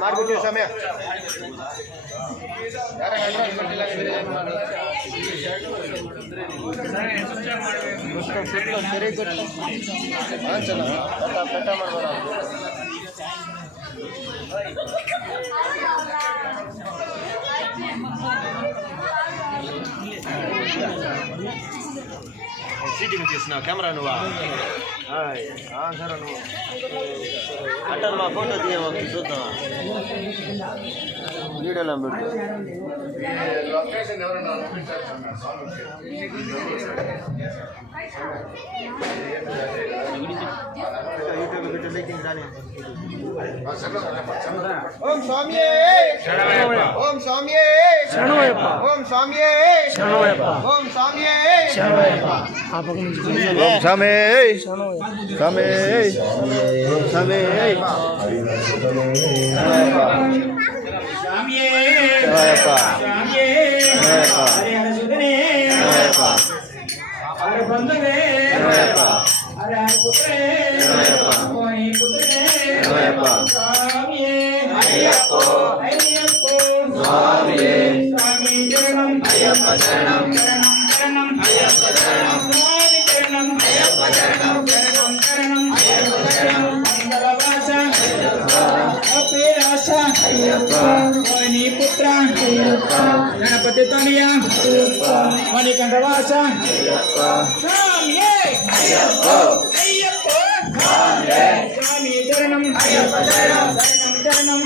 ಮಾಡ್ಬಿಟ್ಟು ಸಮಯ very good ಚಲೋ ಕಟ್ಟ ಮಾಡ್ಬೋದ సీటింగ్ తీసిన కెమెరా నువ్వా సరే నువ్వు అట్టలు మా ఫోటో తీయమని చూద్దాం వీడియోలో పెట్టు యూట్యూబ్ పెట్టు లీకింగ్ రాని ఓం స్వామియే ఓం స్వామియే శరణమయ్యప్ప ఓం స్వామియే శరణమయ్యప్ప ఓం స్వామియే శరణమయ్యప్ప ఓం స్వామి స్వామి ఓం స్వామి శరణమయ్యప్ప పుత్ర గణపతి తనయ మణికంఠవాస స్వామి చరణం చరణం చరణం